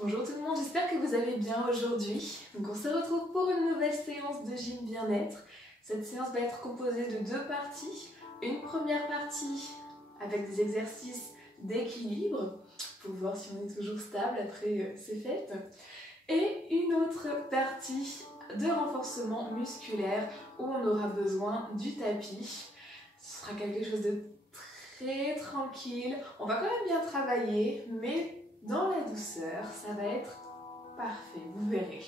Bonjour tout le monde, j'espère que vous allez bien aujourd'hui. Donc on se retrouve pour une nouvelle séance de gym bien-être. Cette séance va être composée de deux parties. Une première partie avec des exercices d'équilibre pour voir si on est toujours stable après ces fêtes. Et une autre partie de renforcement musculaire où on aura besoin du tapis. Ce sera quelque chose de très tranquille. On va quand même bien travailler, mais dans la douceur, ça va être parfait, vous verrez.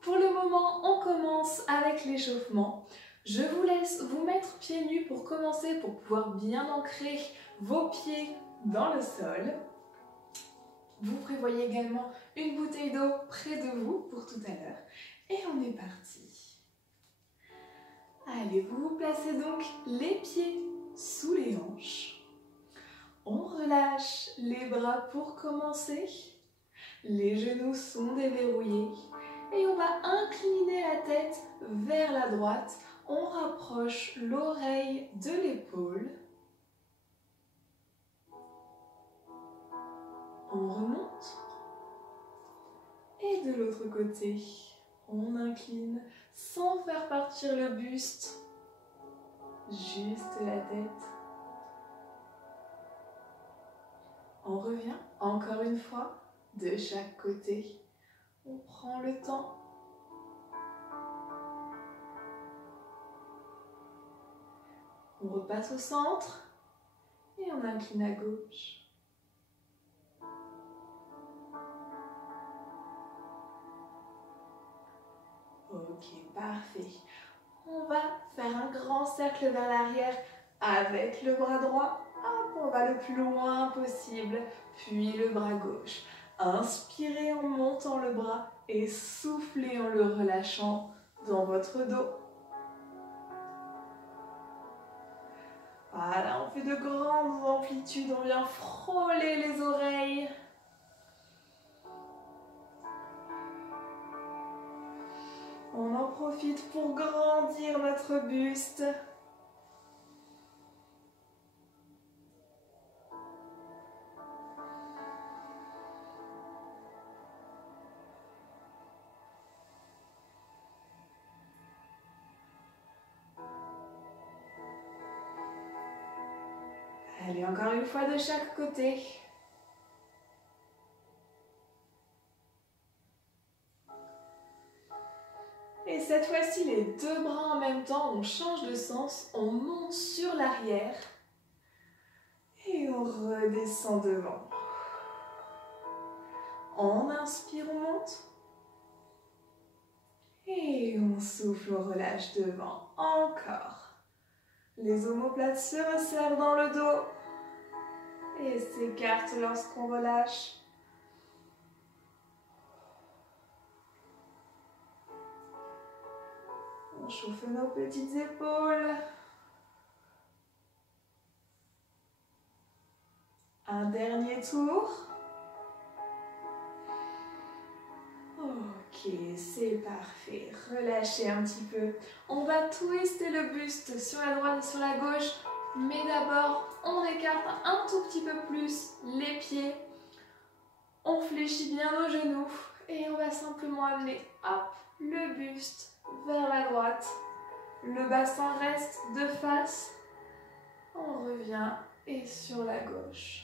Pour le moment, on commence avec l'échauffement. Je vous laisse vous mettre pieds nus pour commencer, pour pouvoir bien ancrer vos pieds dans le sol. Vous prévoyez également une bouteille d'eau près de vous pour tout à l'heure. Et on est parti. Allez, vous vous placez donc les pieds sous les hanches. On relâche les bras pour commencer. Les genoux sont déverrouillés. Et on va incliner la tête vers la droite. On rapproche l'oreille de l'épaule. On remonte. Et de l'autre côté, on incline sans faire partir le buste. Juste la tête. On revient encore une fois de chaque côté. On prend le temps. On repasse au centre et on incline à gauche. Ok, parfait. On va faire un grand cercle vers l'arrière avec le bras droit. Hop, on va le plus loin possible, puis le bras gauche. Inspirez en montant le bras et soufflez en le relâchant dans votre dos. Voilà, on fait de grandes amplitudes, on vient frôler les oreilles. On en profite pour grandir notre buste. Allez, encore une fois de chaque côté. Et cette fois-ci, les deux bras en même temps, on change de sens, on monte sur l'arrière et on redescend devant. On inspire, on monte et on souffle, on relâche devant. Encore. Les omoplates se resserrent dans le dos et s'écartent lorsqu'on relâche. On chauffe nos petites épaules. Un dernier tour. Ok, c'est parfait. Relâchez un petit peu. On va twister le buste sur la droite et sur la gauche. Mais d'abord, on écarte un tout petit peu plus les pieds. On fléchit bien nos genoux. Et on va simplement amener hop, le buste vers la droite. Le bassin reste de face. On revient et sur la gauche.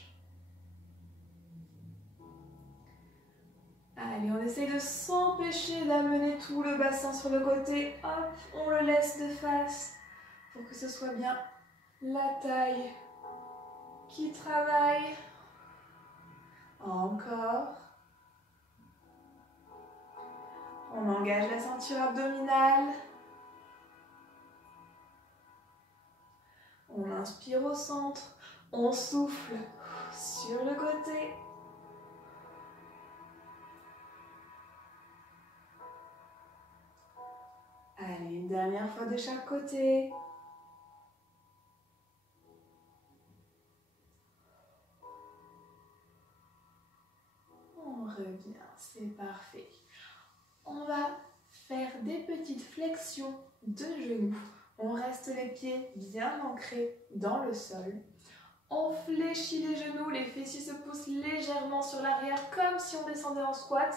Allez, on essaye de s'empêcher d'amener tout le bassin sur le côté. Hop, on le laisse de face pour que ce soit bien la taille qui travaille. Encore. On engage la ceinture abdominale. On inspire au centre. On souffle sur le côté. Allez, une dernière fois de chaque côté. On revient, c'est parfait. On va faire des petites flexions de genoux. On reste les pieds bien ancrés dans le sol. On fléchit les genoux, les fessiers se poussent légèrement sur l'arrière comme si on descendait en squat.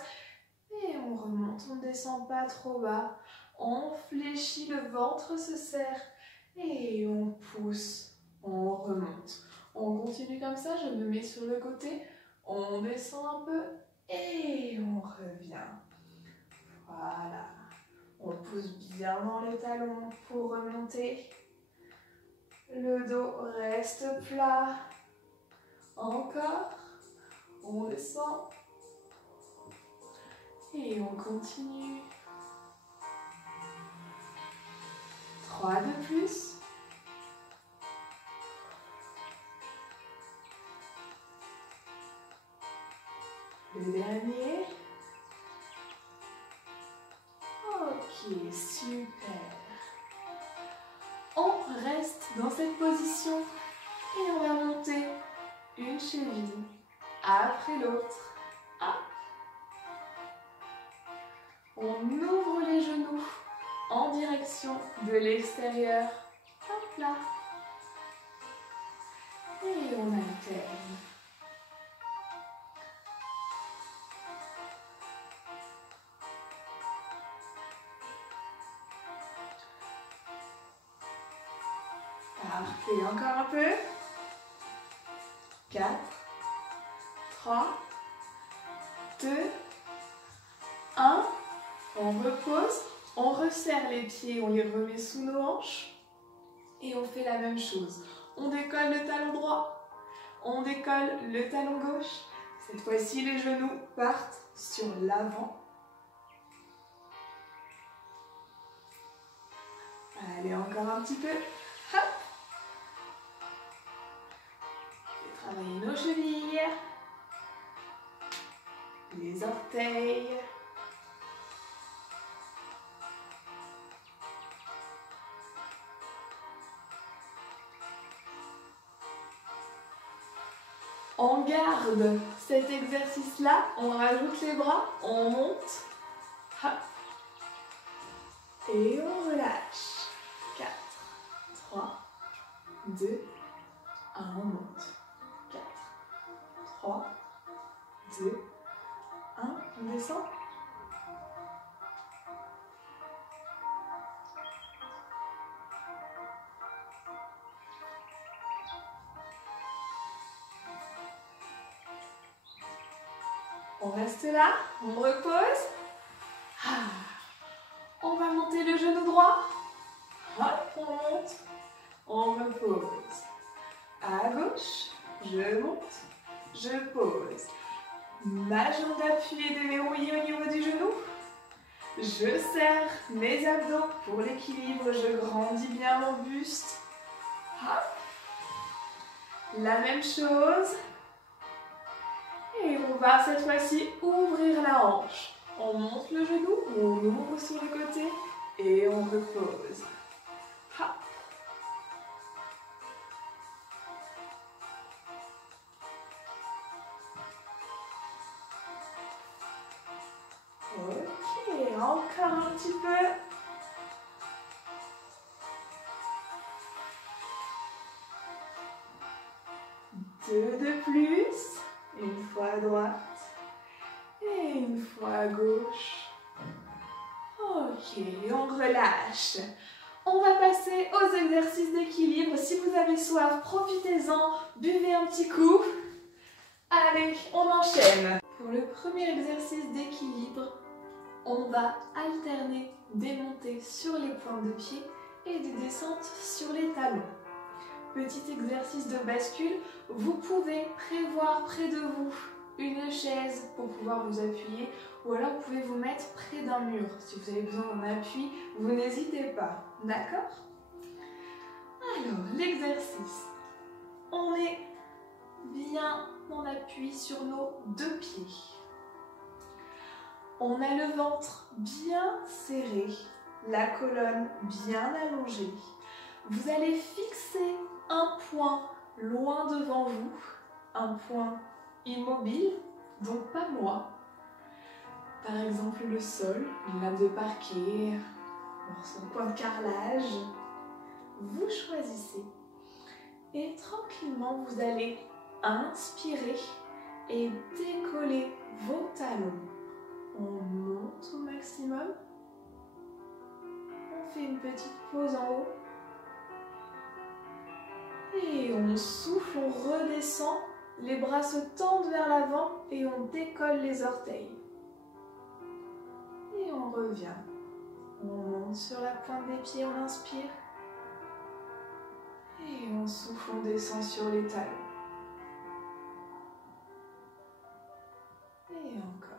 Et on remonte, on ne descend pas trop bas. On fléchit, le ventre se serre. Et on pousse, on remonte. On continue comme ça, je me mets sur le côté. On descend un peu et on revient. Voilà. On pousse bien dans les talons pour remonter. Le dos reste plat. Encore. On descend. Et on continue. 3 de plus. Le dernier. Ok, super. On reste dans cette position et on va monter une cheville après l'autre. Hop. On ouvre les genoux en direction de l'extérieur. Hop là. Et on alterne. Parfait, encore un peu. 4, 3, 2, 1. On repose, on resserre les pieds, on les remet sous nos hanches. Et on fait la même chose. On décolle le talon droit, on décolle le talon gauche. Cette fois-ci, les genoux partent sur l'avant. Allez, encore un petit peu. Hop. Travailler nos chevilles, les orteils. On garde cet exercice-là, on rajoute les bras, on monte, hop, et on relâche. 4, 3, 2, 1, on monte. 4, 3, 2, 1, on descend. On reste là, on repose. On va monter le genou droit. Hop, on monte, on repose. À gauche, je monte, je pose. Ma jambe d'appui est déverrouillée au niveau du genou. Je serre mes abdos pour l'équilibre, je grandis bien mon buste. Hop. La même chose. Et on va cette fois-ci ouvrir la hanche. On monte le genou, on ouvre sur le côté et on repose. Hop. Ok, encore un petit peu. Deux de plus. Une fois à droite et une fois à gauche. Ok, on relâche. On va passer aux exercices d'équilibre. Si vous avez soif, profitez-en, buvez un petit coup. Allez, on enchaîne. Pour le premier exercice d'équilibre, on va alterner des montées sur les pointes de pied et des descentes sur les talons. Petit exercice de bascule, vous pouvez prévoir près de vous une chaise pour pouvoir vous appuyer ou alors vous pouvez vous mettre près d'un mur. Si vous avez besoin d'un appui, vous n'hésitez pas, d'accord? Alors, l'exercice. On est bien en appui sur nos deux pieds. On a le ventre bien serré, la colonne bien allongée. Vous allez fixer un point loin devant vous, un point immobile, donc pas moi. Par exemple le sol, une lame de parquet, un point de carrelage. Vous choisissez. Et tranquillement, vous allez inspirer et décoller vos talons. On monte au maximum. On fait une petite pause en haut. Et on souffle, on redescend. Les bras se tendent vers l'avant et on décolle les orteils. Et on revient. On monte sur la pointe des pieds, on inspire. Et on souffle, on descend sur les talons. Et encore.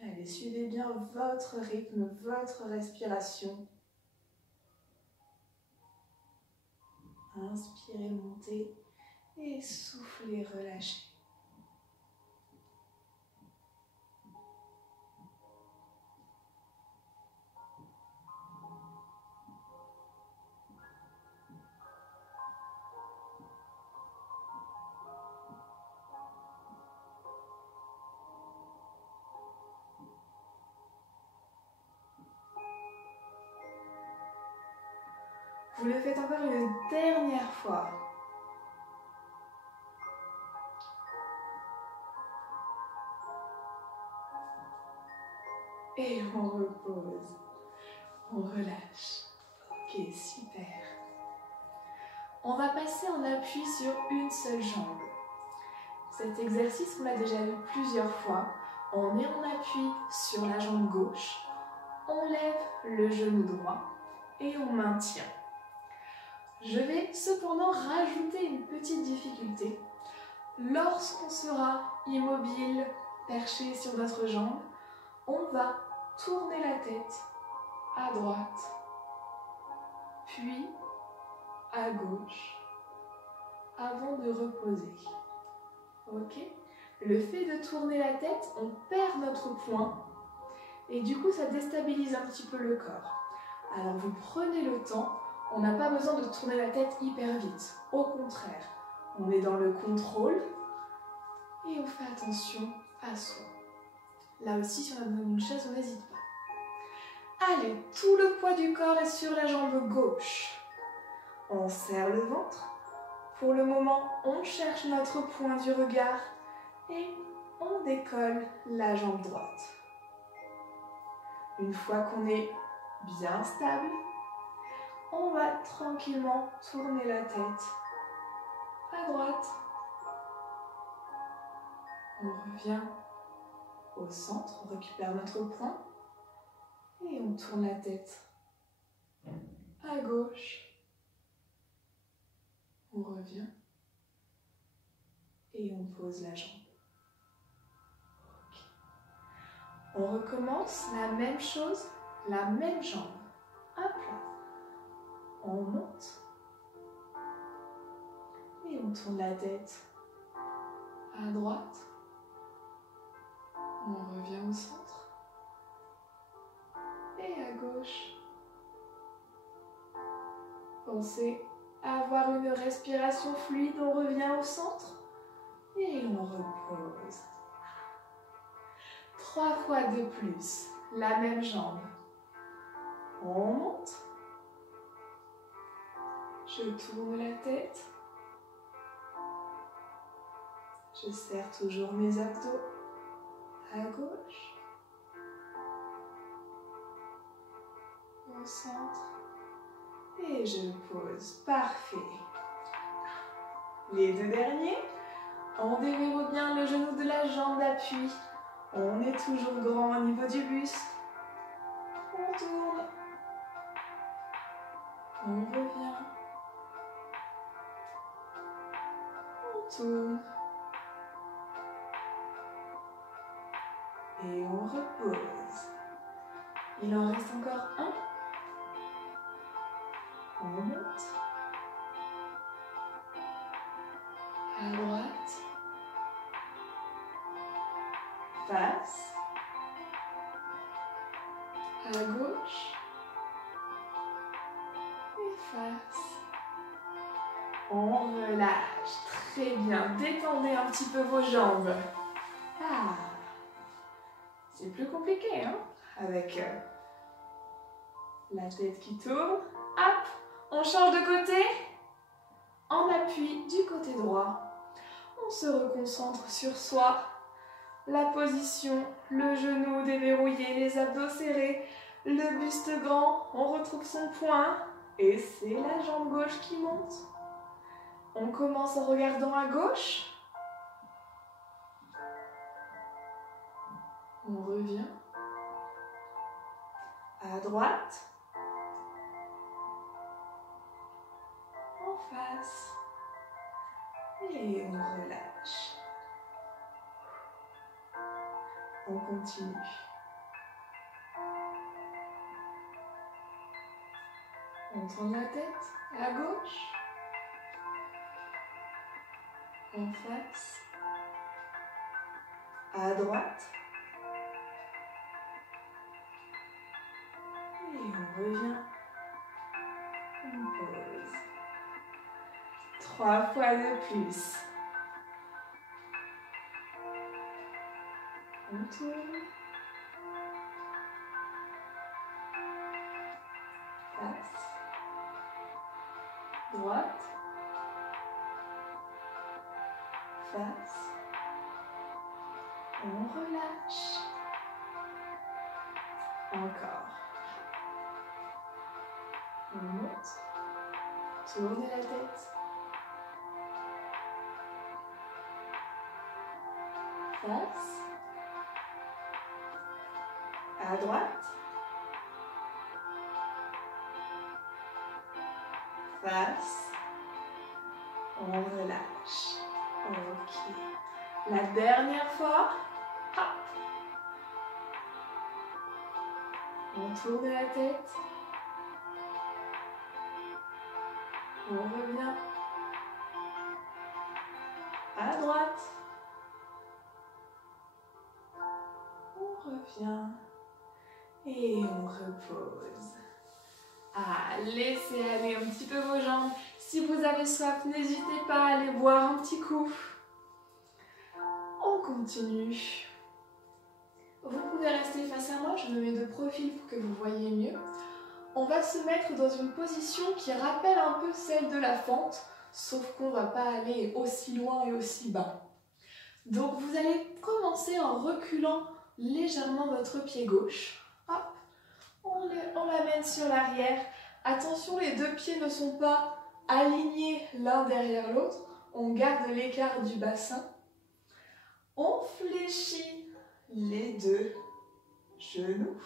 Allez, suivez bien votre rythme, votre respiration. Inspirez, montez et soufflez, relâchez. Vous le faites encore une dernière fois. Et on repose. On relâche. Ok, super. On va passer en appui sur une seule jambe. Cet exercice, on l'a déjà vu plusieurs fois. On est en appui sur la jambe gauche. On lève le genou droit et on maintient. Je vais cependant rajouter une petite difficulté. Lorsqu'on sera immobile, perché sur notre jambe, on va tourner la tête à droite, puis à gauche, avant de reposer. Ok? Le fait de tourner la tête, on perd notre poids et du coup ça déstabilise un petit peu le corps. Alors vous prenez le temps. On n'a pas besoin de tourner la tête hyper vite. Au contraire, on est dans le contrôle et on fait attention à soi. Là aussi, si on a besoin d'une chaise, on n'hésite pas. Allez, tout le poids du corps est sur la jambe gauche. On serre le ventre. Pour le moment, on cherche notre point du regard et on décolle la jambe droite. Une fois qu'on est bien stable, on va tranquillement tourner la tête à droite. On revient au centre, on récupère notre point et on tourne la tête à gauche. On revient et on pose la jambe. Okay. On recommence la même chose, la même jambe. Hop là. On monte et on tourne la tête à droite. On revient au centre et à gauche. Pensez à avoir une respiration fluide. On revient au centre et on repose. 3 fois de plus, la même jambe. On monte. Je tourne la tête. Je serre toujours mes abdos à gauche. Au centre. Et je pose. Parfait. Les 2 derniers. On déverrouille bien le genou de la jambe d'appui. On est toujours grand au niveau du buste. On tourne. On revient. On tourne. Et on repose. Il en reste encore un. On monte. À droite. Face. À gauche. Et face. Très bien, détendez un petit peu vos jambes. Ah, c'est plus compliqué, hein, avec la tête qui tourne. Hop, on change de côté. En appui du côté droit. On se reconcentre sur soi. La position, le genou déverrouillé, les abdos serrés, le buste grand. On retrouve son poing. Et c'est la jambe gauche qui monte. On commence en regardant à gauche. On revient. À droite. En face. Et on relâche. On continue. On tourne la tête à gauche. En face. À droite. Et on revient. On pose. 3 fois de plus. On tourne. Face. Droite. Face. On relâche. Encore. On monte. Tournez la tête. Face. À droite. Face. On relâche. Ok. La dernière fois. Hop. On tourne la tête. On revient. À droite. On revient. Et on repose. Ah, laissez aller un petit peu vos jambes. Si vous avez soif, n'hésitez pas à aller boire un petit coup. On continue. Vous pouvez rester face à moi, je me mets de profil pour que vous voyez mieux. On va se mettre dans une position qui rappelle un peu celle de la fente, sauf qu'on ne va pas aller aussi loin et aussi bas. Donc vous allez commencer en reculant légèrement votre pied gauche. Hop, on l'amène sur l'arrière. Attention, les deux pieds ne sont pas alignés l'un derrière l'autre. On garde l'écart du bassin. On fléchit les deux genoux.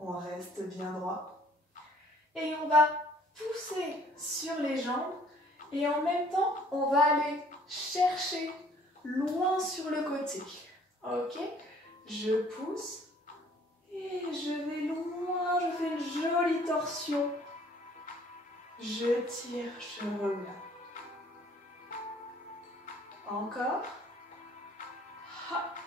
On reste bien droit. Et on va pousser sur les jambes. Et en même temps, on va aller chercher loin sur le côté. Ok? Je pousse. Et je vais loin. Je fais une jolie torsion. Je tire, je reviens. Encore. Hop.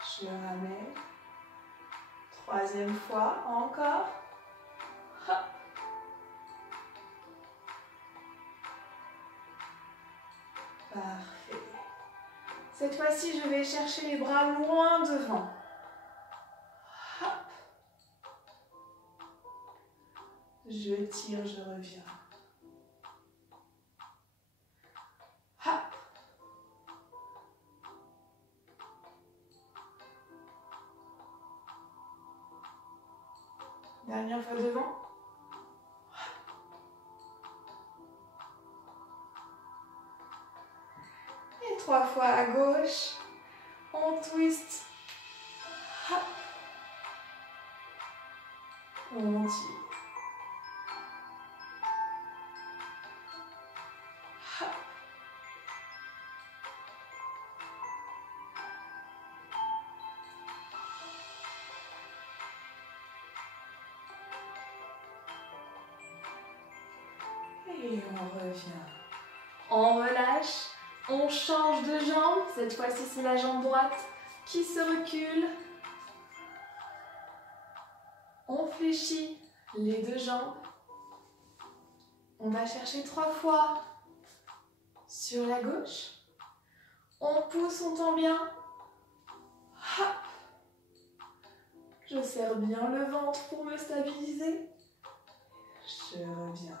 Je ramène. Troisième fois, encore. Hop. Parfait. Cette fois-ci, je vais chercher les bras loin devant. Hop. Je tire, je reviens. Hop. Dernière fois devant. Et 3 fois à gauche. On twist. Hop. On tire. Hop. Et on revient. On relâche. On change de jambe. Cette fois-ci, c'est la jambe droite qui se recule. On fléchit les deux jambes. On va chercher 3 fois sur la gauche. On pousse, on tend bien. Hop. Je serre bien le ventre pour me stabiliser. Je reviens.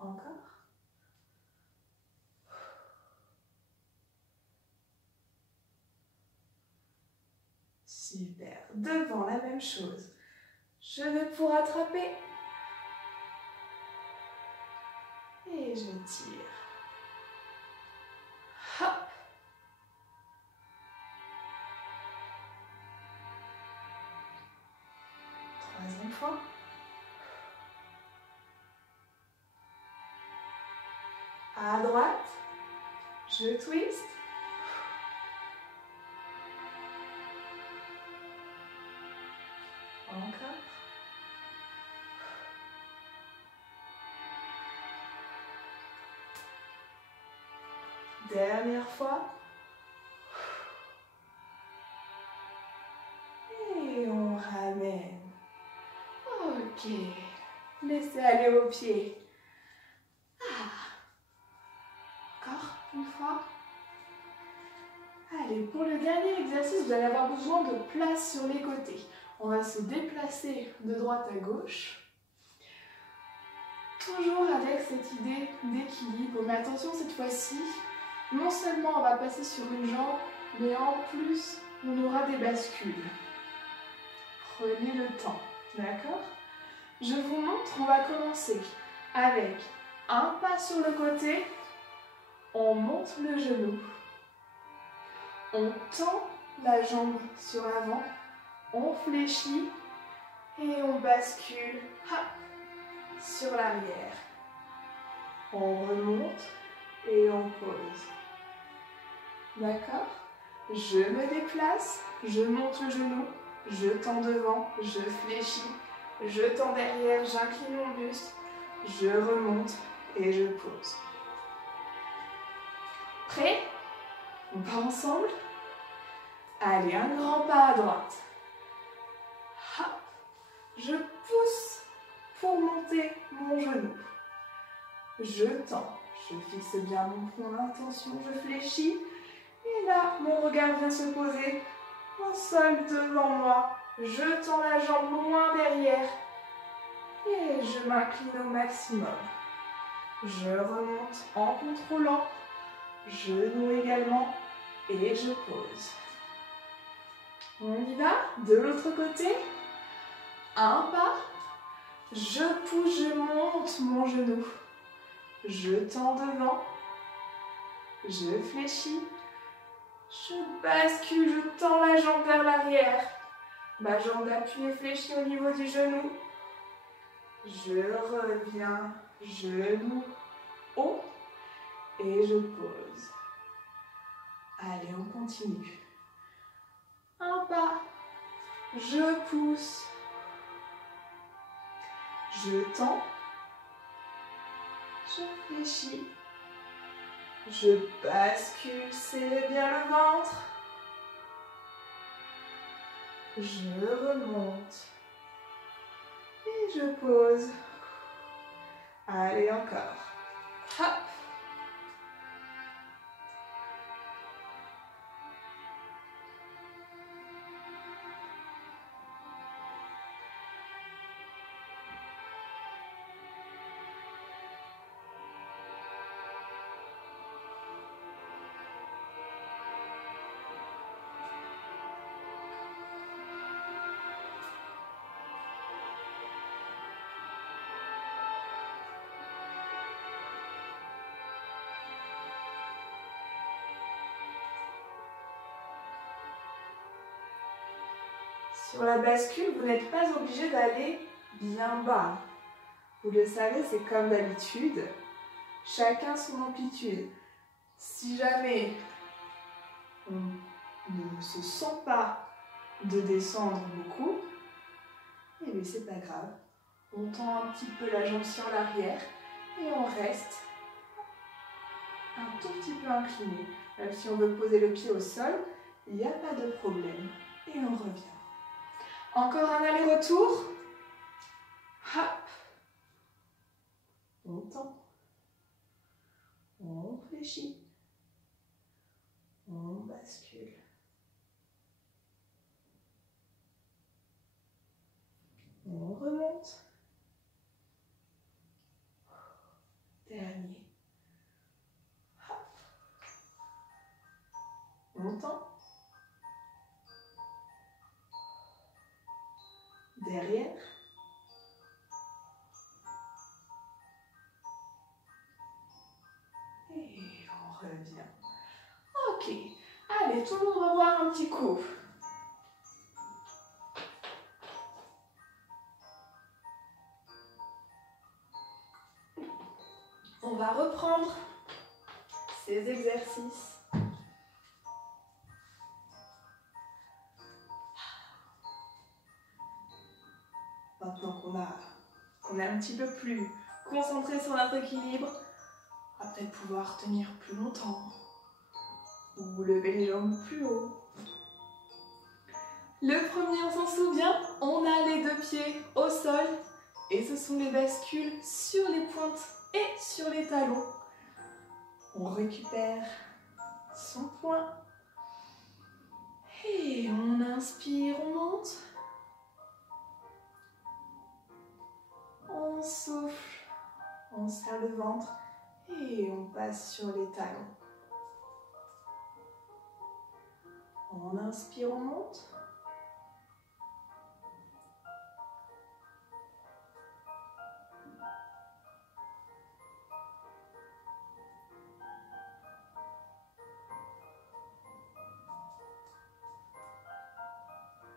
Encore. Super. Devant, la même chose. Je vais pour attraper. Et je tire. Hop. Troisième fois. À droite. Je twist. Encore. Dernière fois. Et on ramène. Ok. Laissez aller vos pieds. Encore une fois. Allez, pour le dernier exercice, vous allez avoir besoin de place sur les côtés. On va se déplacer de droite à gauche. Toujours avec cette idée d'équilibre. Mais attention, cette fois-ci, non seulement on va passer sur une jambe, mais en plus, on aura des bascules. Prenez le temps, d'accord? Je vous montre, on va commencer avec un pas sur le côté, on monte le genou, on tend la jambe sur l'avant, on fléchit et on bascule hop, sur l'arrière. On remonte et on pose. D'accord? Je me déplace, je monte le genou, je tends devant, je fléchis, je tends derrière, j'incline mon buste, je remonte et je pose. Prêt? On part ensemble? Allez, un grand pas à droite. Hop. Je pousse pour monter mon genou. Je tends, je fixe bien mon point d'intention, je fléchis. Et là, mon regard vient se poser au sol devant moi. Je tends la jambe loin derrière. Et je m'incline au maximum. Je remonte en contrôlant. Genou également. Et je pose. On y va. De l'autre côté. Un pas. Je pousse, je monte mon genou. Je tends devant. Je fléchis. Je bascule, je tends la jambe vers l'arrière. Ma jambe d'appui est fléchie au niveau du genou. Je reviens, genou haut et je pose. Allez, on continue. Un pas, je pousse. Je tends. Je fléchis. Je bascule, serrez bien le ventre. Je remonte. Et je pose. Allez, encore. Hop. Sur la bascule, vous n'êtes pas obligé d'aller bien bas. Vous le savez, c'est comme d'habitude. Chacun son amplitude. Si jamais on ne se sent pas de descendre beaucoup, eh bien c'est pas grave. On tend un petit peu la jambe sur l'arrière et on reste un tout petit peu incliné. Même si on veut poser le pied au sol, il n'y a pas de problème. Et on revient. Encore un aller-retour. Hop. On tend. On fléchit. On bascule. On remonte. Dernier. Hop. On tend. Derrière. Et on revient. Ok. Allez, tout le monde va boire un petit coup. On va reprendre ces exercices. Maintenant qu'on est un petit peu plus concentré sur notre équilibre, on va peut-être pouvoir tenir plus longtemps ou lever les jambes plus haut. Le premier, on s'en souvient, on a les deux pieds au sol et ce sont les bascules sur les pointes et sur les talons. On récupère son poing et on inspire, on monte. On souffle, on serre le ventre et on passe sur les talons. On inspire, on monte.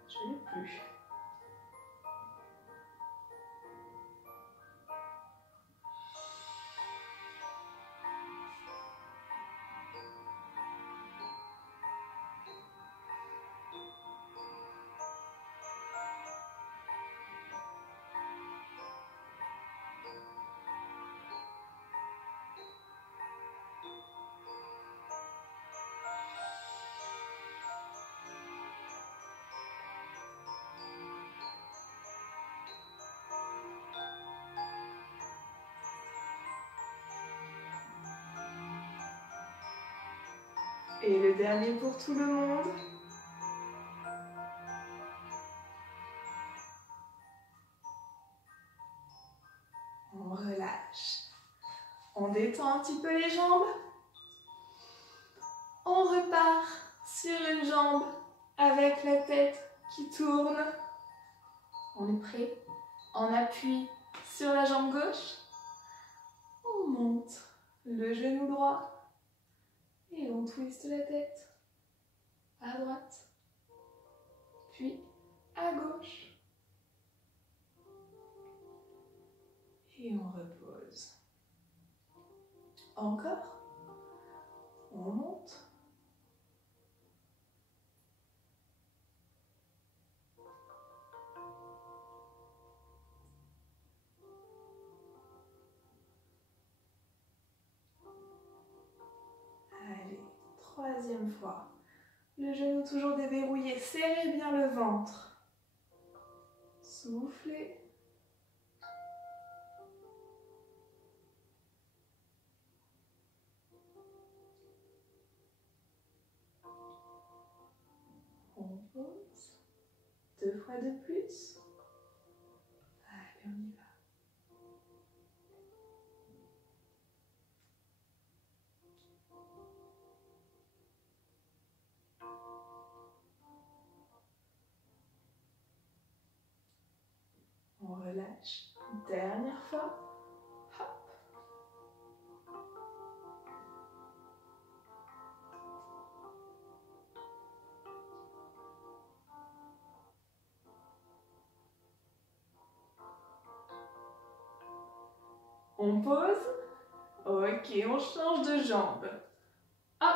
Je n'ai plus. Et le dernier pour tout le monde. On relâche. On détend un petit peu les jambes. On repart sur une jambe avec la tête qui tourne. On est prêt? On appuie sur la jambe gauche. On monte le genou droit. Et on twiste la tête à droite, puis à gauche. Et on repose. Encore. On monte. Allez, troisième fois. Le genou toujours déverrouillé. Serrez bien le ventre. Soufflez. On pose. 2 fois de plus. Allez, on y va. On relâche. Dernière fois. Hop. On pose. Ok, on change de jambe. Hop.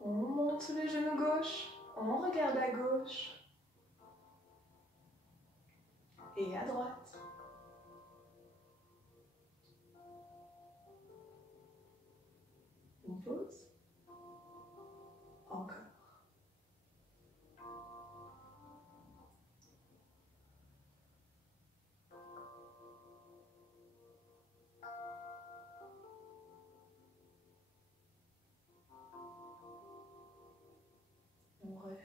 On monte le genou gauche. On regarde à gauche. Et à droite. On pose. Encore. On relâche.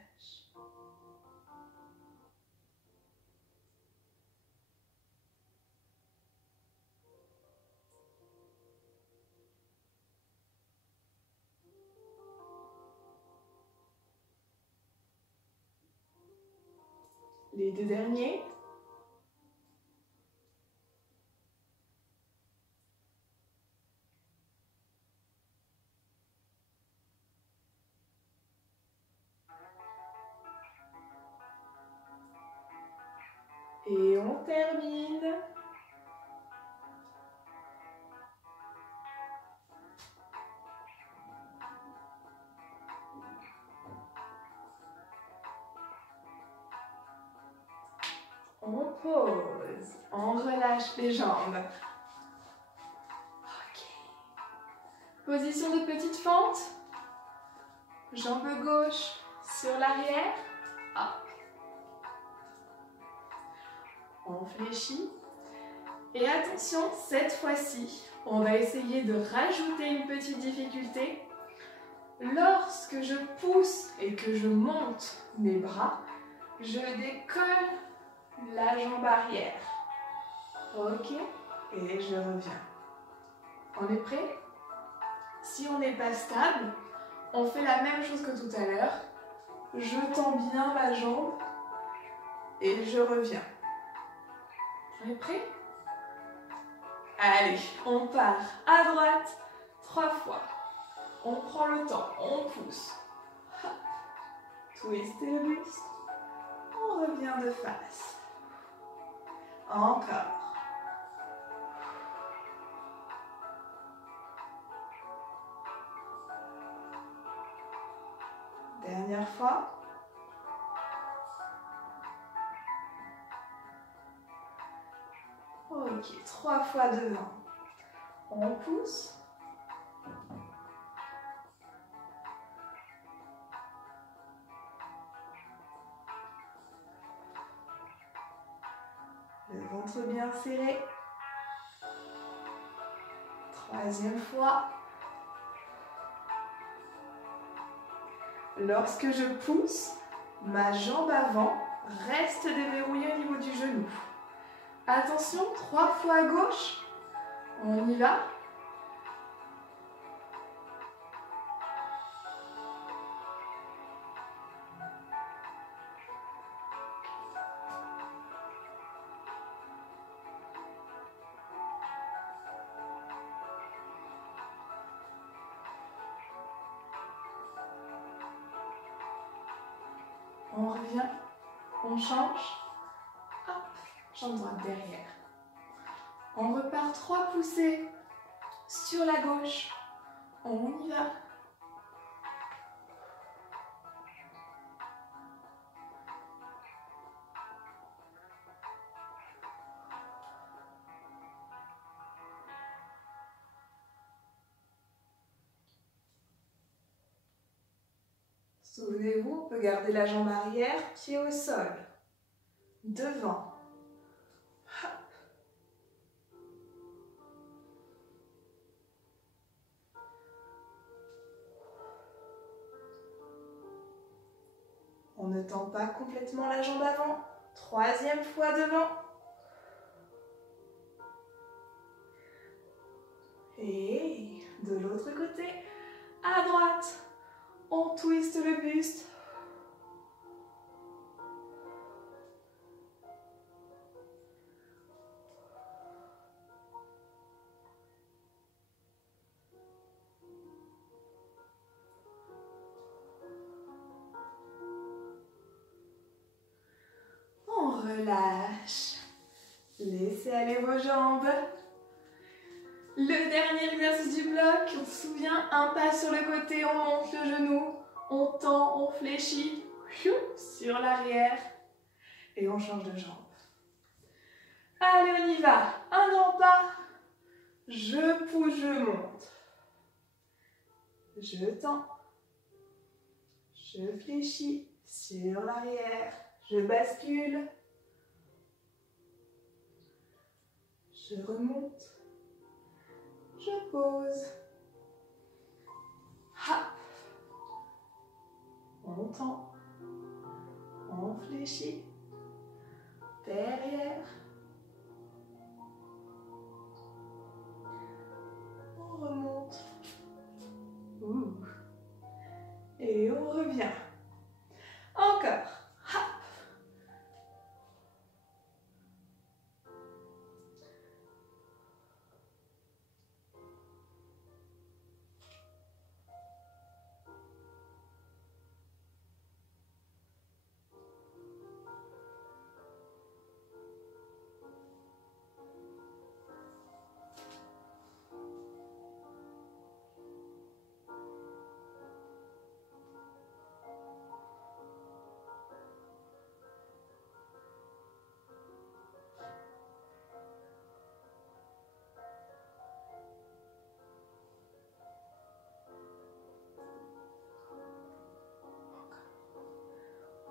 Les deux derniers. Et on termine. On pose, on relâche les jambes. Ok. Position de petite fente. Jambe gauche sur l'arrière. Hop. On fléchit. Et attention, cette fois-ci, on va essayer de rajouter une petite difficulté. Lorsque je pousse et que je monte mes bras, je décolle la jambe arrière. Ok, et je reviens. On est prêt? Si on n'est pas stable, on fait la même chose que tout à l'heure. Je tends bien la jambe et je reviens. On est prêt? Allez, on part à droite 3 fois. On prend le temps, on pousse. Twistez le buste. On revient de face. Encore. Dernière fois. Ok, 3 fois devant. On pousse. Le ventre bien serré. 3e fois. Lorsque je pousse, ma jambe avant reste déverrouillée au niveau du genou. Attention, 3 fois à gauche. On y va. On revient, on change. Hop, jambe droite derrière. On repart 3 poussées sur la gauche. On y va. Souvenez-vous, on peut garder la jambe arrière, pied au sol. Devant. Hop. On ne tend pas complètement la jambe avant. 3e fois devant. Et de l'autre côté, à droite. On twiste le buste. On relâche. Laissez aller vos jambes. Le dernier exercice du bloc, on se souvient, un pas sur le côté, on monte le genou, on tend, on fléchit, sur l'arrière et on change de jambe. Allez, on y va. Un grand pas, je pousse, je monte. Je tends, Je fléchis sur l'arrière. Je bascule. Je remonte. Je pose. Hop. On tend. On fléchit. Derrière. On remonte. Ouh. Et on revient. Encore. Hop.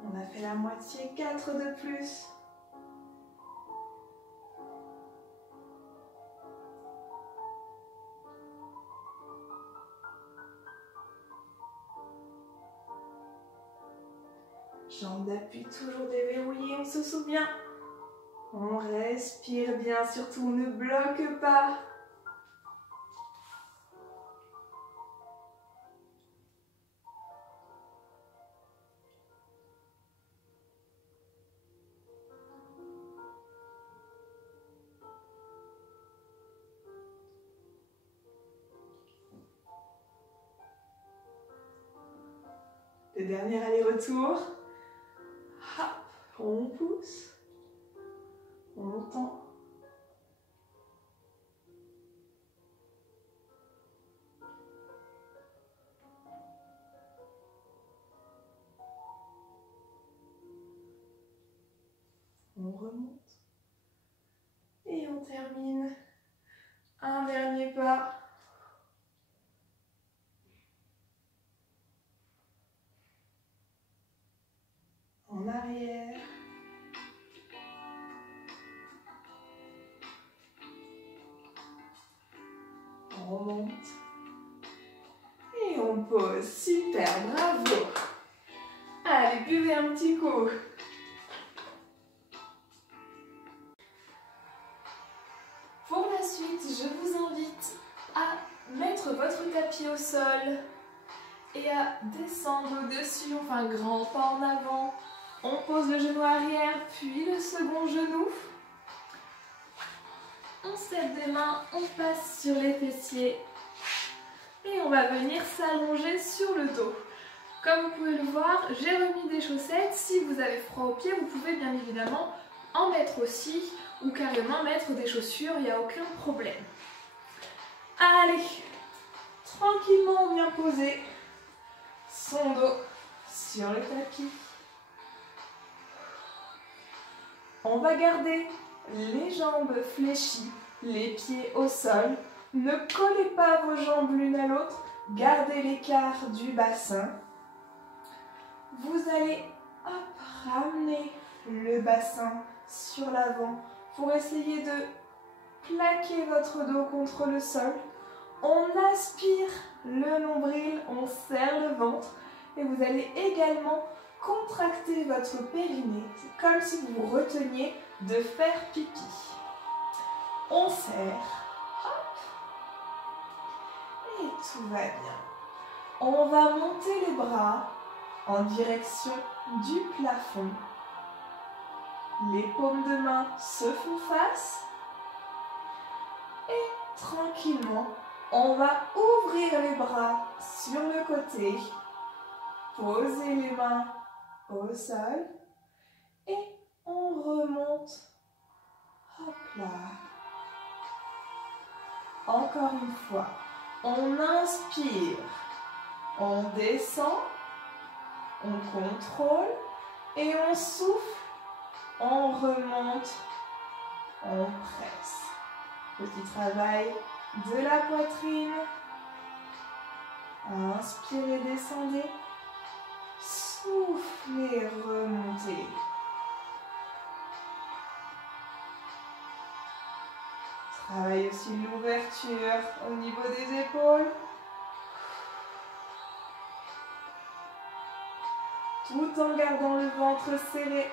On a fait la moitié, 4 de plus. Jambes d'appui toujours déverrouillées, on se souvient. On respire bien, surtout on ne bloque pas. Le dernier aller-retour. On pousse. On tend. On remonte. Et on termine. Un dernier pas. En arrière. On remonte. Et on pose. Super, bravo. Allez, buvez un petit coup. Pour la suite, je vous invite à mettre votre tapis au sol et à descendre au-dessus. On fait un grand pas en avant. On pose le genou arrière, puis le second genou. On serre des mains, on passe sur les fessiers. Et on va venir s'allonger sur le dos. Comme vous pouvez le voir, j'ai remis des chaussettes. Si vous avez froid aux pieds, vous pouvez bien évidemment en mettre aussi ou carrément mettre des chaussures, il n'y a aucun problème. Allez, tranquillement on vient poser son dos sur le tapis. On va garder les jambes fléchies, les pieds au sol. Ne collez pas vos jambes l'une à l'autre, gardez l'écart du bassin. Vous allez ramener le bassin sur l'avant pour essayer de plaquer votre dos contre le sol. On aspire le nombril, on serre le ventre et vous allez également contracter votre périnée. C'est comme si vous reteniez de faire pipi. On serre. Hop. Et tout va bien. On va monter les bras en direction du plafond. Les paumes de main se font face. Et tranquillement, on va ouvrir les bras sur le côté. Poser les mains au sol. Et on remonte. Hop là. Encore une fois. On inspire. On descend. On contrôle. Et on souffle. On remonte. On presse. Petit travail de la poitrine. Inspirez, descendez. Soufflez, remontez. Travaillez aussi l'ouverture au niveau des épaules. Tout en gardant le ventre serré.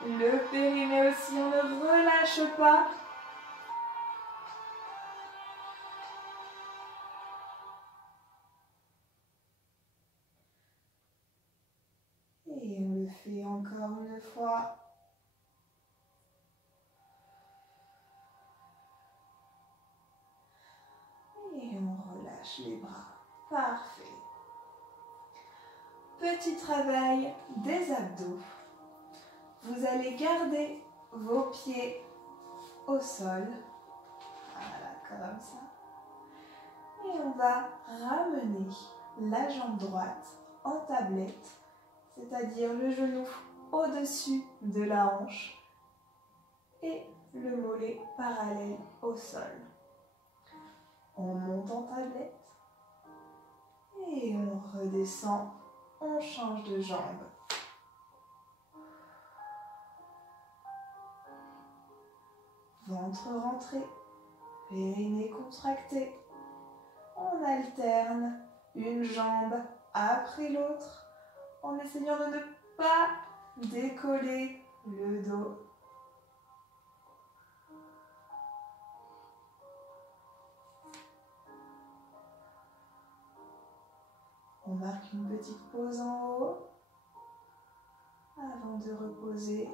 Le périnée aussi, on ne relâche pas. Et on le fait encore une fois. Et on relâche les bras. Parfait. Petit travail des abdos. Vous allez garder vos pieds au sol. Voilà, comme ça. Et on va ramener la jambe droite en tablette, c'est-à-dire le genou au-dessus de la hanche et le mollet parallèle au sol. On monte en tablette et on redescend, on change de jambe. Ventre rentré, périnée contracté. On alterne une jambe après l'autre en essayant de ne pas décoller le dos. On marque une petite pause en haut avant de reposer.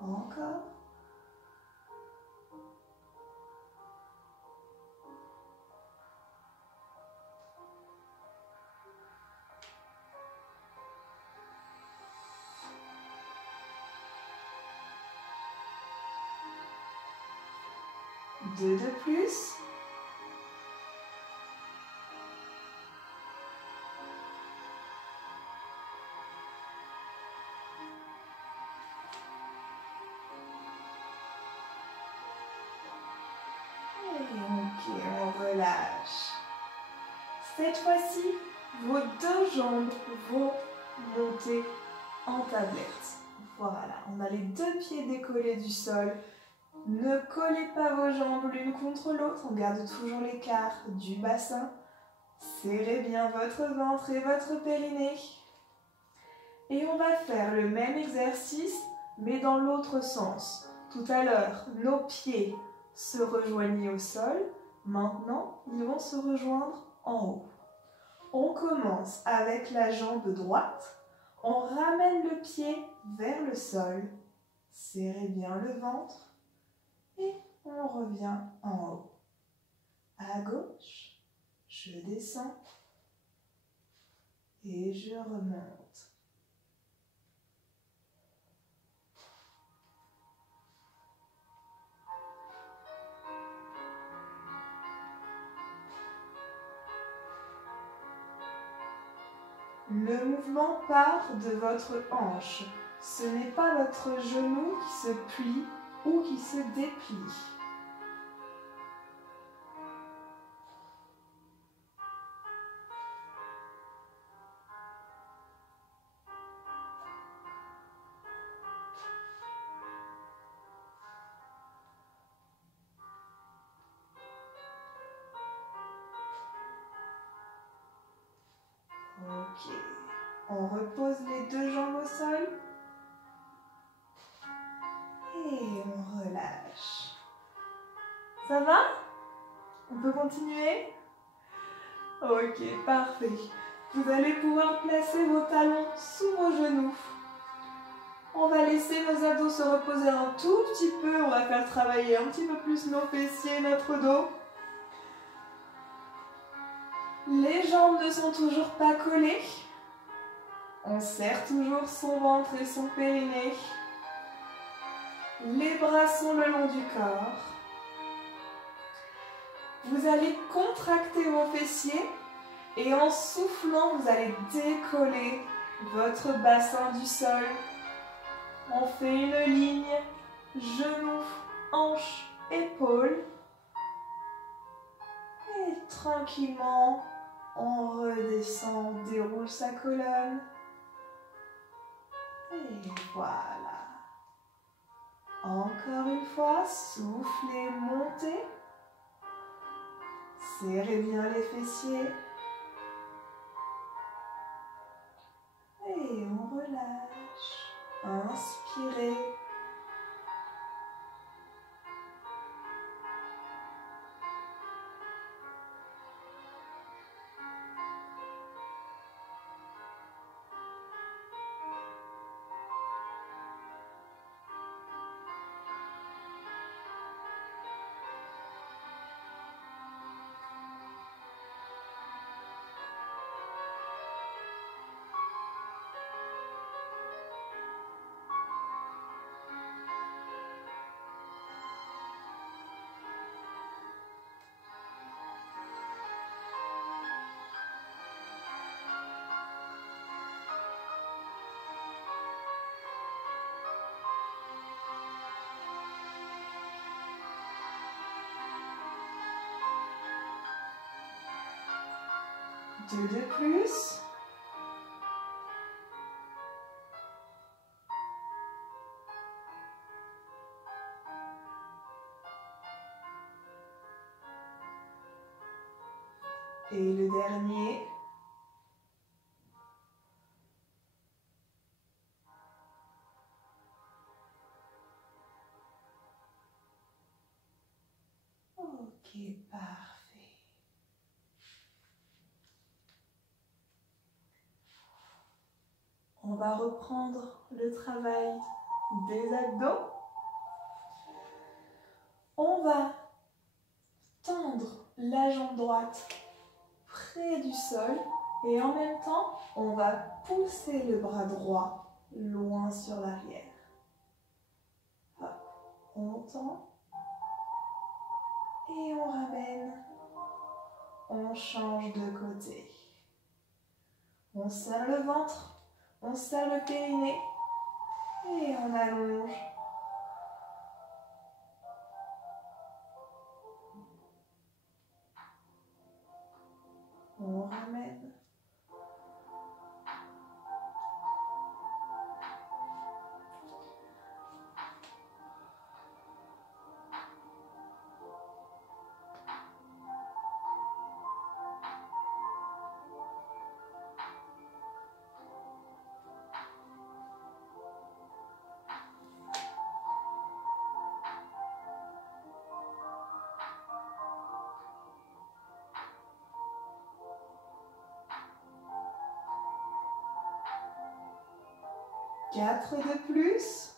Encore. Deux de plus. Ok, on relâche. Cette fois-ci, vos deux jambes vont monter en tablette. Voilà, on a les deux pieds décollés du sol. Ne collez pas vos jambes l'une contre l'autre, on garde toujours l'écart du bassin. Serrez bien votre ventre et votre périnée. Et on va faire le même exercice, mais dans l'autre sens. Tout à l'heure, nos pieds se rejoignaient au sol. Maintenant, ils vont se rejoindre en haut. On commence avec la jambe droite. On ramène le pied vers le sol. Serrez bien le ventre. Et on revient en haut. À gauche, je descends. Et je remonte. Le mouvement part de votre hanche. Ce n'est pas votre genou qui se plie ou qui se déplie. Ok. On repose les deux jambes au sol. Et on relâche. Ça va? On peut continuer? Ok, parfait. Vous allez pouvoir placer vos talons sous vos genoux. On va laisser nos abdos se reposer un tout petit peu. On va faire travailler un petit peu plus nos fessiers, notre dos. Les jambes ne sont toujours pas collées. On serre toujours son ventre et son périnée. Les bras sont le long du corps. Vous allez contracter vos fessiers et en soufflant, vous allez décoller votre bassin du sol. On fait une ligne, genoux, hanches, épaules. Et tranquillement, on redescend, déroule allonge sa colonne. Et voilà. Encore une fois, soufflez, montez. Serrez bien les fessiers. Et on relâche. Inspirez. Deux de plus. Et le dernier. Ok, parfait. On va reprendre le travail des abdos. On va tendre la jambe droite près du sol et en même temps, on va pousser le bras droit loin sur l'arrière. On tend et on ramène. On change de côté. On serre le ventre, on serre le périnée et on allonge. On ramène. Quatre de plus.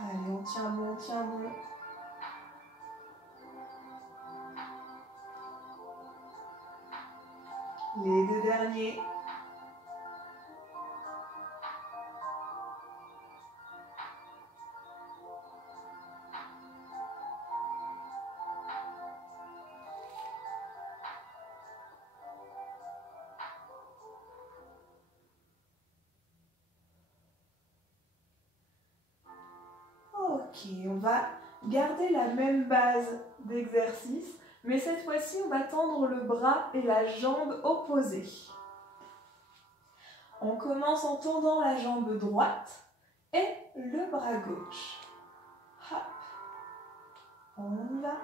Allez, on tient bon, on tient bon. Les deux derniers. Ok, on va garder la même base d'exercice, mais cette fois-ci, on va tendre le bras et la jambe opposée. On commence en tendant la jambe droite et le bras gauche. Hop. On y va.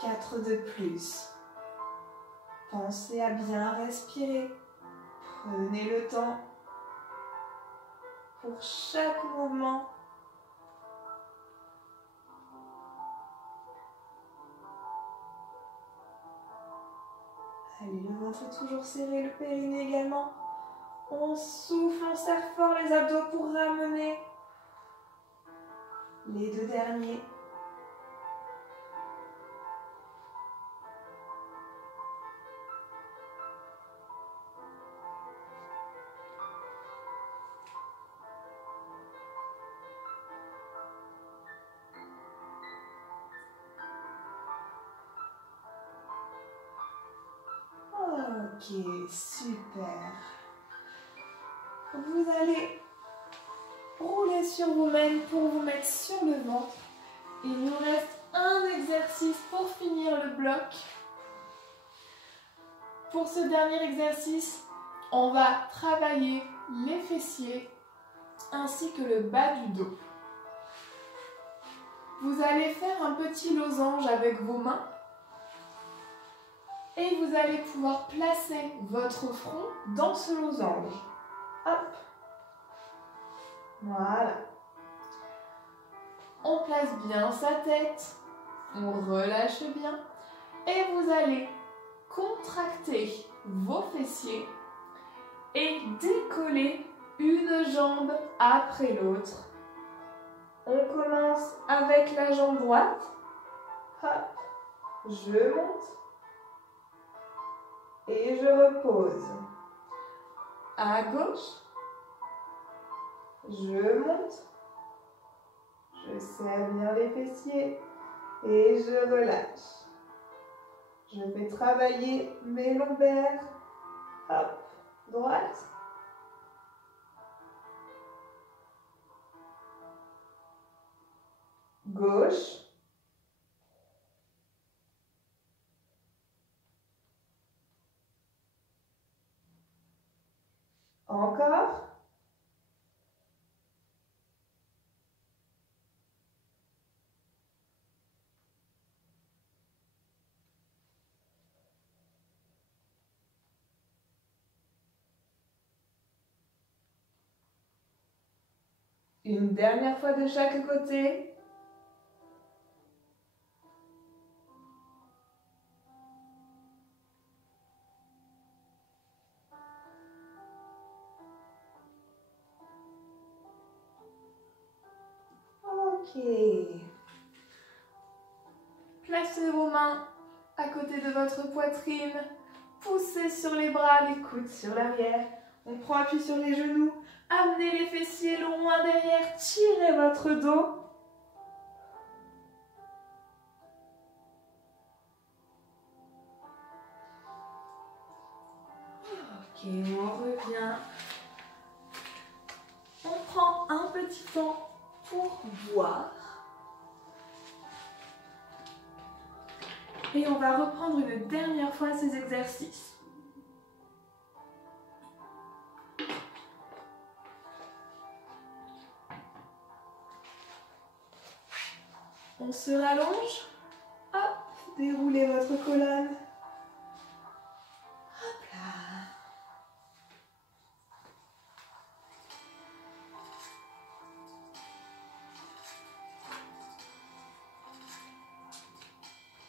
Quatre de plus. Pensez à bien respirer. Prenez le temps pour chaque mouvement. Allez, le ventre est toujours serré, le périnée également. On souffle, on serre fort les abdos pour ramener les deux derniers. Ok, super. Vous allez rouler sur vous-même pour vous mettre sur le ventre. Il nous reste un exercice pour finir le bloc. Pour ce dernier exercice, on va travailler les fessiers ainsi que le bas du dos. Vous allez faire un petit losange avec vos mains et vous allez pouvoir placer votre front dans ce losange. Hop. Voilà. On place bien sa tête, on relâche bien et vous allez contracter vos fessiers et décoller une jambe après l'autre. On commence avec la jambe droite. Hop, je monte et je repose. À gauche, je monte, je serre bien les fessiers et je relâche. Je vais travailler mes lombaires. Hop, droite. Gauche. Encore. Une dernière fois de chaque côté. Ok. Placez vos mains à côté de votre poitrine. Poussez sur les bras, les coudes sur l'arrière. On prend appui sur les genoux. Amenez les fessiers loin derrière. Tirez votre dos. Ok, on revient. On prend un petit temps pour boire. Et on va reprendre une dernière fois ces exercices. On se rallonge. Hop, déroulez votre colonne. Hop là.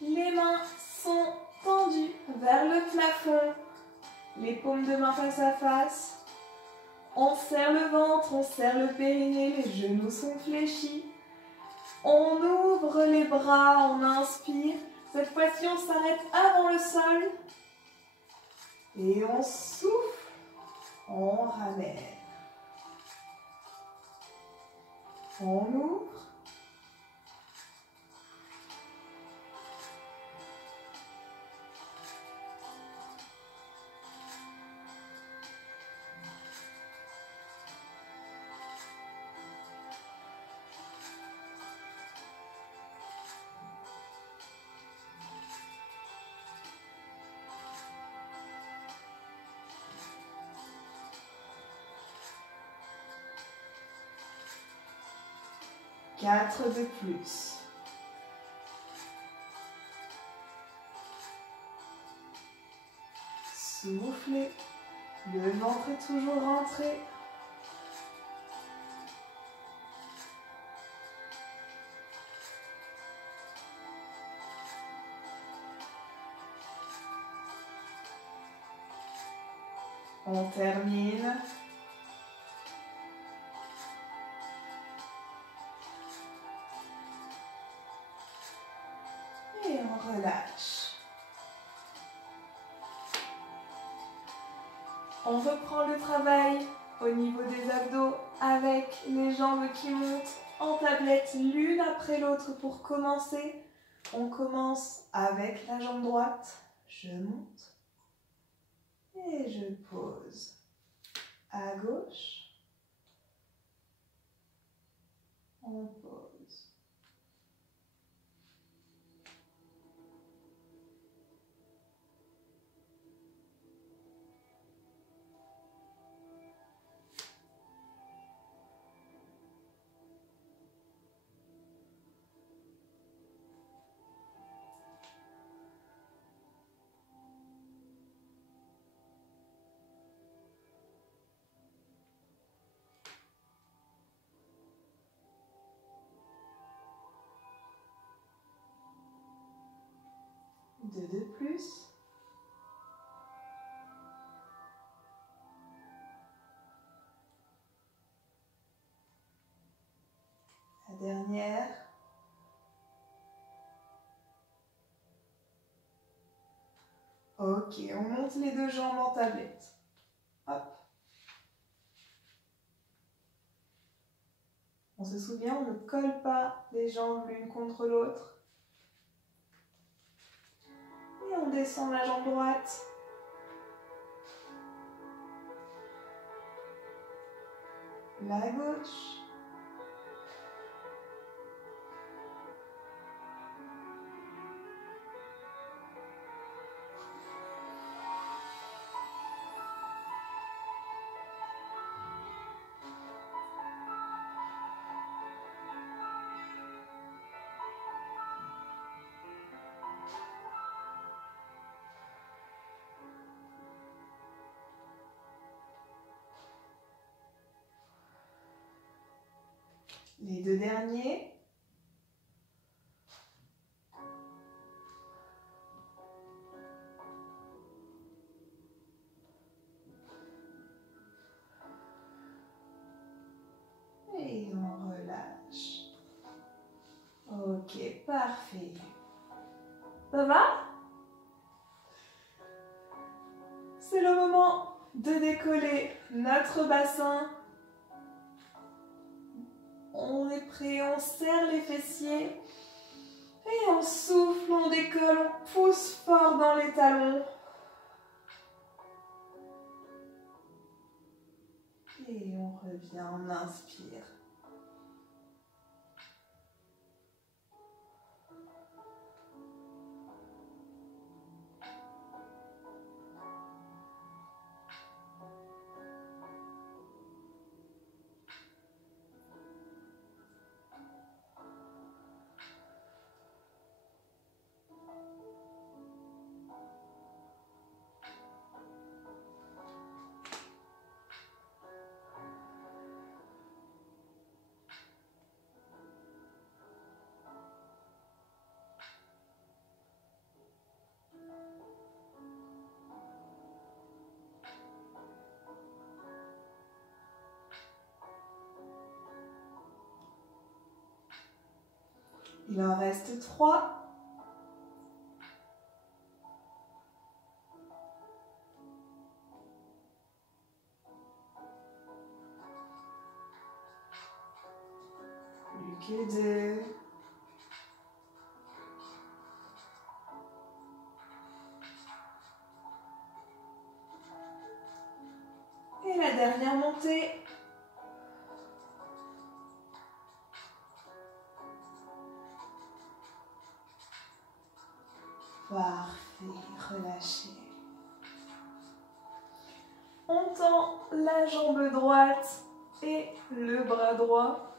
Les mains sont tendues vers le plafond. Les paumes de main face à face. On serre le ventre, on serre le périnée, les genoux sont fléchis. On ouvre les bras, on inspire. Cette fois-ci, on s'arrête avant le sol. Et on souffle, on ramène. On ouvre. Quatre de plus. soufflez. Le ventre est toujours rentré. On termine. Et on relâche. On reprend le travail au niveau des abdos avec les jambes qui montent en tablette l'une après l'autre pour commencer. On commence avec la jambe droite. Je monte et je pose. À gauche, on pose. Deux de plus. La dernière. Ok, on monte les deux jambes en tablette. Hop. On se souvient, on ne colle pas les jambes l'une contre l'autre. Et on descend la jambe droite. La gauche. Les deux derniers. Et on relâche. Ok, parfait. Ça va? C'est le moment de décoller notre bassin. On est prêt, on serre les fessiers. Et on souffle, on décolle, on pousse fort dans les talons. Et on revient, on inspire. Il en reste 3. Plus que 2. Et la dernière montée. Parfait, relâchez. On tend la jambe droite et le bras droit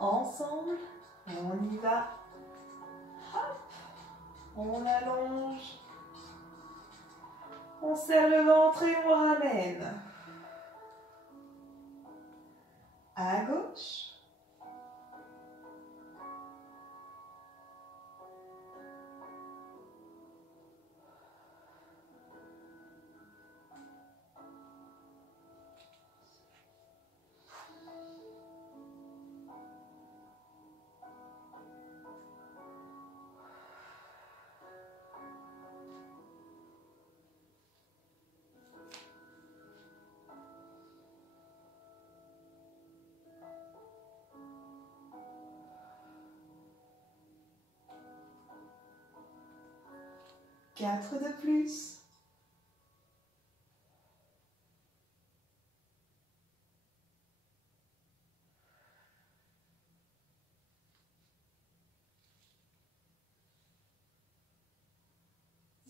ensemble. On y va. Hop. On allonge. On serre le ventre et on ramène. À gauche. Quatre de plus.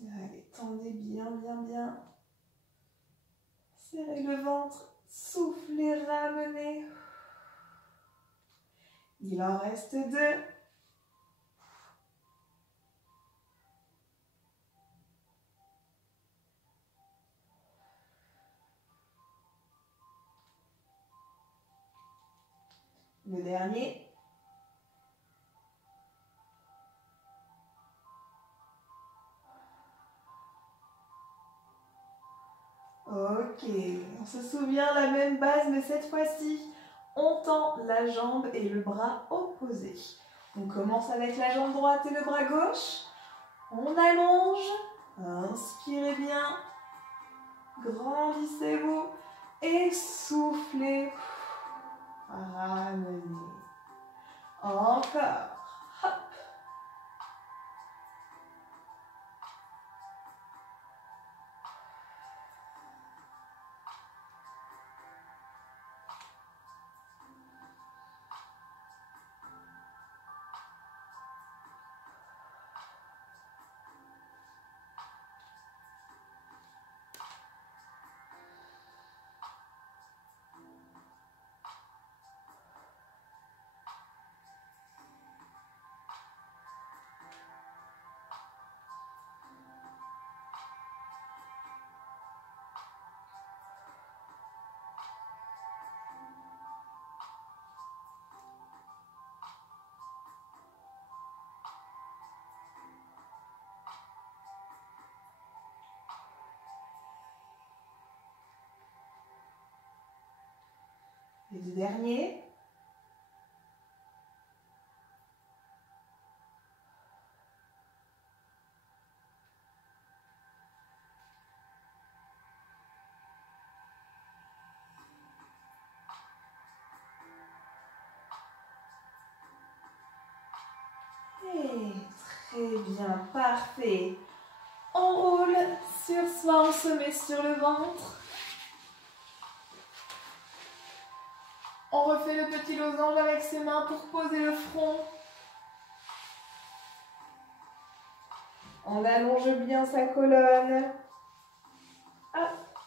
Allez, tendez bien, bien, bien. Serrez le ventre, soufflez, ramenez. Il en reste deux. Le dernier. Ok, on se souvient la même base, mais cette fois-ci, on tend la jambe et le bras opposé. On commence avec la jambe droite et le bras gauche. On allonge. Inspirez bien. Grandissez-vous. Et soufflez. Ramenez. Encore. Hop. Les deux derniers. Et très bien, parfait. On roule sur soi, on se met sur le ventre. On refait le petit losange avec ses mains pour poser le front. On allonge bien sa colonne. Hop.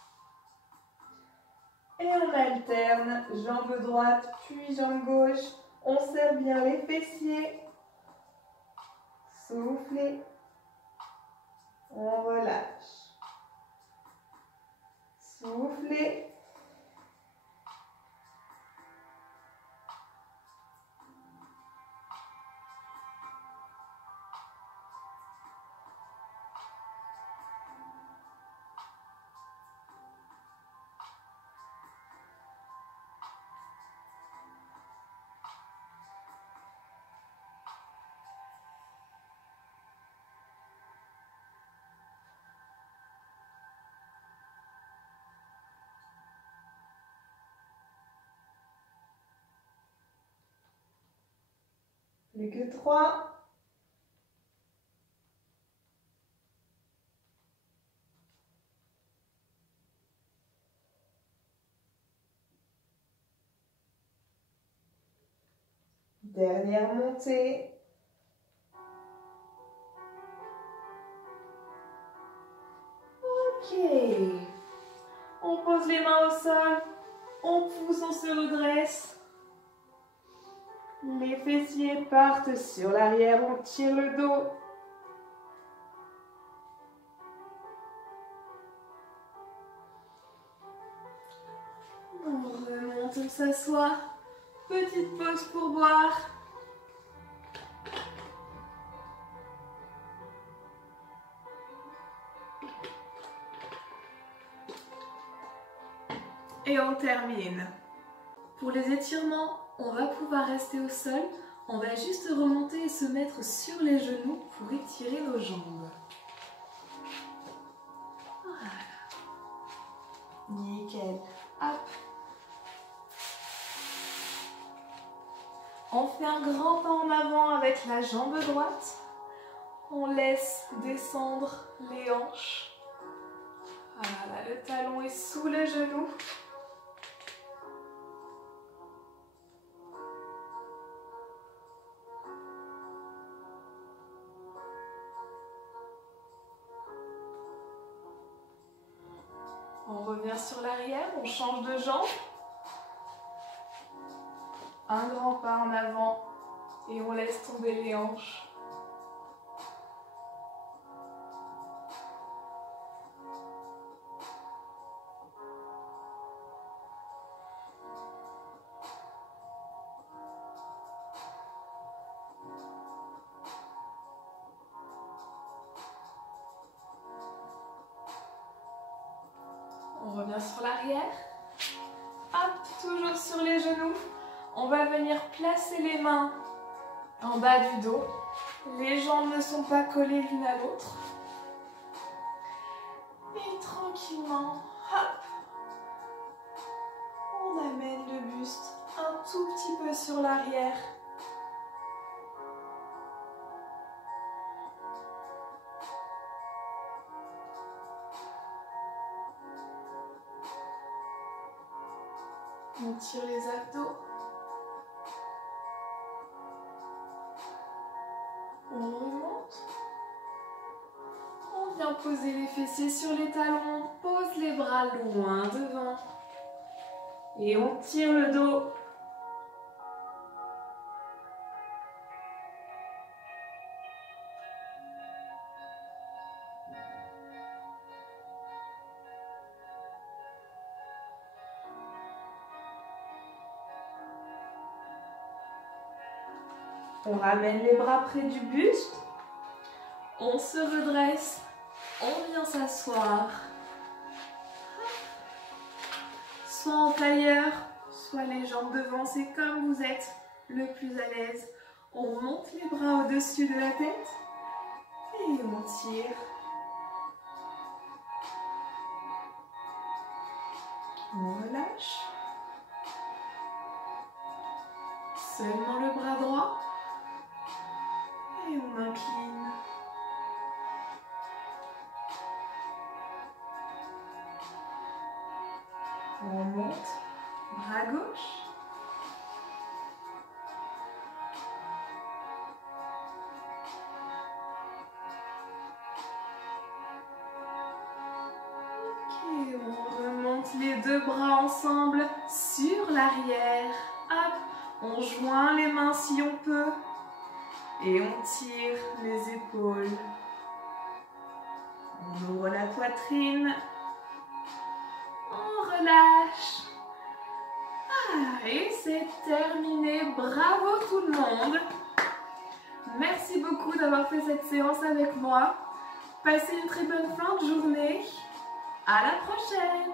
Et on alterne, jambe droite puis jambe gauche. On serre bien les fessiers. Soufflez. On relâche. Soufflez. Plus que 3. Dernière montée. Ok. On pose les mains au sol. On pousse, on se redresse. Les fessiers partent sur l'arrière, on tire le dos. va-t-on s'asseoir? Petite pause pour boire. Et on termine. Pour les étirements, on va pouvoir rester au sol. On va juste remonter et se mettre sur les genoux pour étirer nos jambes. Voilà. Nickel. Hop. On fait un grand pas en avant avec la jambe droite. On laisse descendre les hanches. Voilà, le talon est sous le genou. On revient sur l'arrière, on change de jambe. Un grand pas en avant et on laisse tomber les hanches. On revient sur l'arrière. Hop, toujours sur les genoux. On va venir placer les mains en bas du dos. Les jambes ne sont pas collées l'une à l'autre. Et tranquillement, hop, on amène le buste un tout petit peu sur l'arrière. On tire les abdos. On remonte. On vient poser les fessiers sur les talons. On pose les bras loin devant. Et on tire le dos. On ramène les bras près du buste. On se redresse. On vient s'asseoir. Soit en tailleur, soit les jambes devant. C'est comme vous êtes le plus à l'aise. On monte les bras au-dessus de la tête. Et on tire. On relâche. Seulement le bras droit. Et on incline. On monte. Bras gauche. Ok, on remonte les deux bras ensemble sur l'arrière. Hop, on joint les mains si on peut. Et on tire les épaules. On ouvre la poitrine. On relâche. Ah, et c'est terminé. Bravo tout le monde. Merci beaucoup d'avoir fait cette séance avec moi. Passez une très bonne fin de journée. À la prochaine.